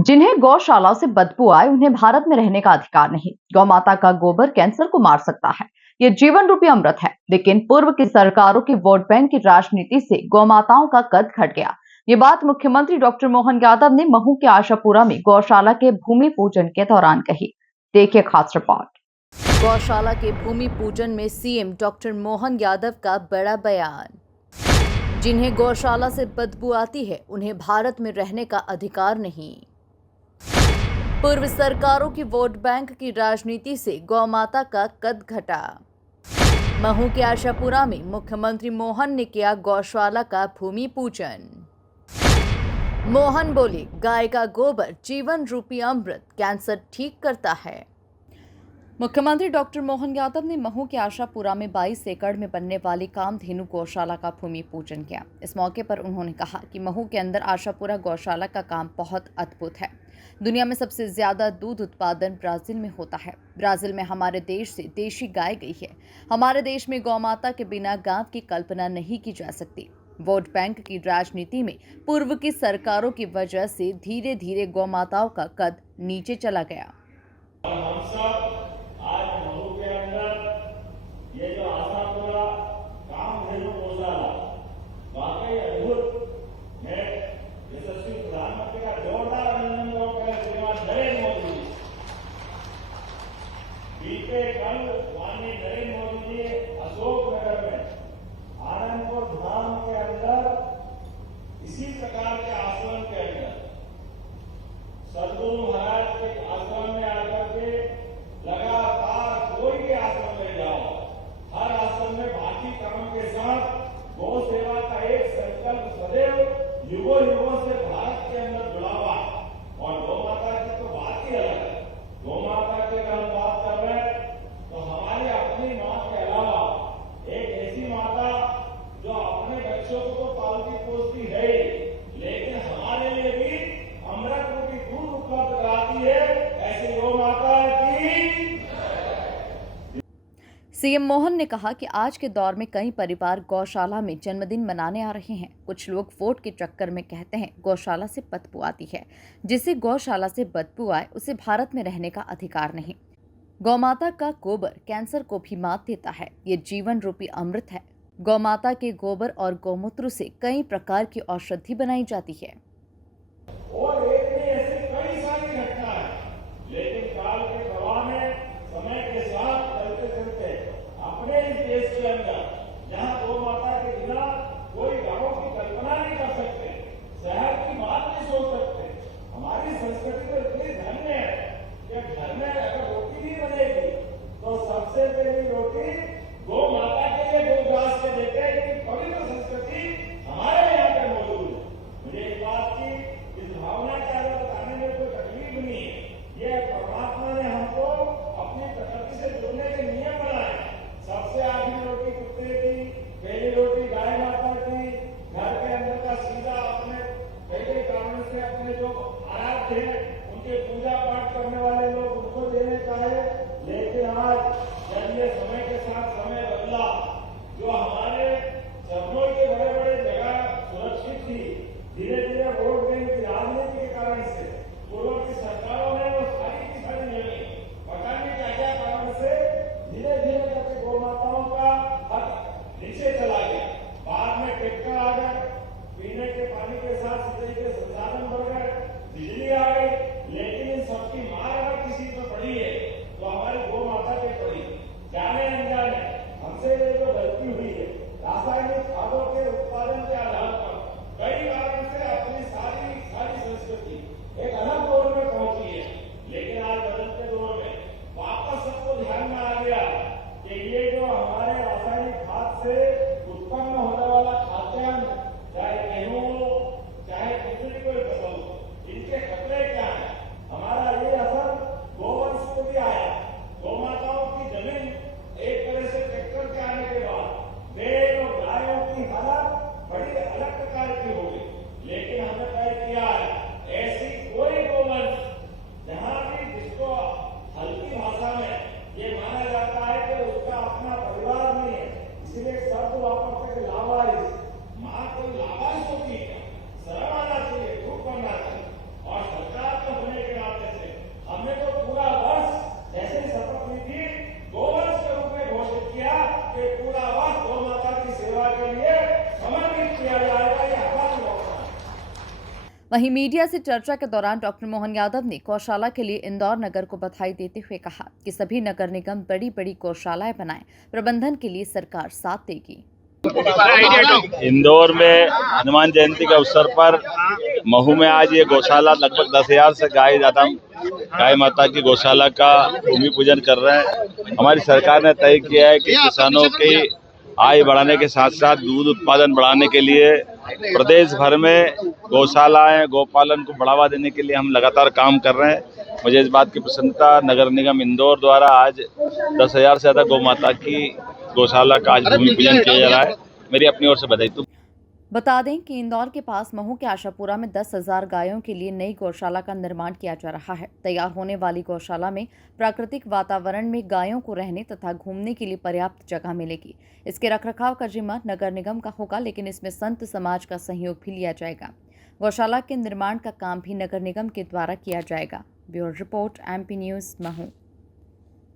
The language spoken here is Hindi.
जिन्हें गौशाला से बदबू आए उन्हें भारत में रहने का अधिकार नहीं। गौ माता का गोबर कैंसर को मार सकता है, ये जीवन रूपी अमृत है। लेकिन पूर्व की सरकारों की वोट बैंक की राजनीति से गौ माताओं का कद घट गया। ये बात मुख्यमंत्री डॉक्टर मोहन यादव ने महू के आशापुरा में गौशाला के भूमि पूजन के दौरान कही। देखिए खास रिपोर्ट। गौशाला के भूमि पूजन में सीएम डॉक्टर मोहन यादव का बड़ा बयान। जिन्हें गौशाला से बदबू आती है उन्हें भारत में रहने का अधिकार नहीं। पूर्व सरकारों की वोट बैंक की राजनीति से गौ माता का कद घटा। महू के आशापुरा में मुख्यमंत्री मोहन ने किया गौशाला का भूमि पूजन। मोहन बोले, गाय का गोबर जीवन रूपी अमृत, कैंसर ठीक करता है। मुख्यमंत्री डॉक्टर मोहन यादव ने महू के आशापुरा में 22 एकड़ में बनने वाली कामधेनु गौशाला का भूमि पूजन किया। इस मौके पर उन्होंने कहा कि महू के अंदर आशापुरा गौशाला का काम बहुत अद्भुत है। दुनिया में सबसे ज्यादा दूध उत्पादन ब्राजील में होता है। ब्राजील में हमारे देश से देशी गाय गई है। हमारे देश में गौ माता के बिना गांव की कल्पना नहीं की जा सकती। वोट बैंक की राजनीति में पूर्व की सरकारों की वजह से धीरे धीरे गौ माताओं का कद नीचे चला गया। आज महू के अंदर ये जो आशापुरा कामधेनु गौशाला वाकई अद्भुत है। यशस्वी प्रधानमंत्री का जोरदार अभिनंदन करें। श्रीमान नरेंद्र मोदी जी बीते कल माननीय नरेंद्र मोदी जी अशोकनगर में आनंदपुर धाम के अंदर इसी प्रकार के आश्रम के अंदर सदगुरु महाराज के आश्रम में आकर के लगातार कोई भी आश्रम में जाओ, हर आश्रम में बाकी कर्म के साथ गौ सेवा का एक संकल्प सदैव युगों युगों से भारत के अंदर जुड़ा हुआ। और गौ माता की तो बात ही अलग है। गौ माता की अगर हम बात कर रहे हैं तो हमारी अपनी मां के अलावा एक ऐसी माता जो अपने बच्चों को तो पालती पोसती है, लेकिन हमारे लिए भी अमृत रूपी दूध उपलब्ध कराती है। ऐसी गौ माता सीएम मोहन ने कहा कि आज के दौर में कई परिवार गौशाला में जन्मदिन मनाने आ रहे हैं। कुछ लोग वोट के चक्कर में कहते हैं गौशाला से बदबू आती है। जिसे गौशाला से बदबू आए उसे भारत में रहने का अधिकार नहीं। गौ माता का गोबर कैंसर को भी मात देता है, ये जीवन रूपी अमृत है। गौ माता के गोबर और गौमूत्र से कई प्रकार की औषधि बनाई जाती है। और एक नहीं ऐसी कई सारी घटना है, लेकिन काल के प्रवाह में समय के साथ चलते चलते अपने इस देश के अंदर जहां गौ माता के बिना कोई गांवों की कल्पना नहीं कर सकते, शहर की बात नहीं सोच सकते। हमारी संस्कृति तो इतनी धन्य है कि घर में अगर रोटी नहीं बनेगी तो सबसे पहली रोटी गौ माता के लिए गौ घास के देते हैं। कि पवित्र संस्कृति हमारे यहाँ पे मौजूद है। मुझे एक बात की इस भावना के आगे बताने में कोई तकलीफ नहीं है। ये परमात्मा ने हमको अपनी प्रकृति से जुड़ने के नियम बनाए। सबसे आखिरी रोटी कुत्ते की, पहली रोटी गाय माता की, घर के अंदर का सीधा अपने पहले कारण से अपने जो आराध्य हैं उनके पूजा पाठ करने वाले लोग उनको देने का है। लेकिन आज जब ये समय के साथ समय बदला, जो हमारे शहरों के बड़े बड़े जगह सुरक्षित थी, धीरे धीरे वोट बैंक की राजनीति के कारण से पूर्व की सरकारों ने वो सारी की सारी निर्णय पता नहीं क्या क्या कारण से धीरे धीरे करके गौ माताओं का हक नीचे चला गया। बाद में ट्रैक्टर आ गए, पीने के पानी के साथ सिंचाई के संसाधन बढ़ गए, बिजली आ गई। लेकिन इन सबकी मार अगर किसी पर पड़ी है तो हमारी गौ माता पे पड़ी। जाने अनजाने हमसे ये जो गलती हुई है, रासायनिक खादों के उत्पादन के आधार पर कई कारण से अपनी सारी संस्कृति एक अलग दौर में पहुंची है। लेकिन आज बदलते दौर में वापस सबको ध्यान में आ गया कि ये जो हमारे रासायनिक खाद से उत्पन्न होने वाला खाद्यान्न, चाहे गेहूं हो चाहे दूसरी कोई फसल हो, इनके खतरे क्या है। हमारा ये असर गोवंश को भी आया। गौ माताओं की जमीन एक तरह से ट्रैक्टर के आने के बाद बैल और गायों की हालत बड़ी अलग प्रकार की हो गई। लेकिन हमने तय किया है ऐसी कोई वहीं मीडिया से चर्चा के दौरान डॉक्टर मोहन यादव ने गौशाला के लिए इंदौर नगर को बधाई देते हुए कहा कि सभी नगर निगम बड़ी बड़ी गौशालाएं बनाएं, प्रबंधन के लिए सरकार साथ देगी। इंदौर में हनुमान जयंती के अवसर पर महू में आज ये गौशाला लगभग 10,000 से गाय माता की गौशाला का भूमि पूजन कर रहे हैं। हमारी सरकार ने तय किया है कि किसानों की आय बढ़ाने के साथ साथ दूध उत्पादन बढ़ाने के लिए प्रदेश भर में गौशालाएं गौपालन को बढ़ावा देने के लिए हम लगातार काम कर रहे हैं। मुझे इस बात की प्रसन्नता नगर निगम इंदौर द्वारा आज 10,000 से ज्यादा गौ माता की गौशाला का आज भूमि पूजन किया जा रहा है। मेरी अपनी ओर से बधाई। बता दें कि इंदौर के पास महू के आशापुरा में 10,000 गायों के लिए नई गौशाला का निर्माण किया जा रहा है। तैयार होने वाली गौशाला में प्राकृतिक वातावरण में गायों को रहने तथा घूमने के लिए पर्याप्त जगह मिलेगी। इसके रखरखाव का जिम्मा नगर निगम का होगा, लेकिन इसमें संत समाज का सहयोग भी लिया जाएगा। गौशाला के निर्माण का काम भी नगर निगम के द्वारा किया जाएगा। Bureau report, MP news, Mhow.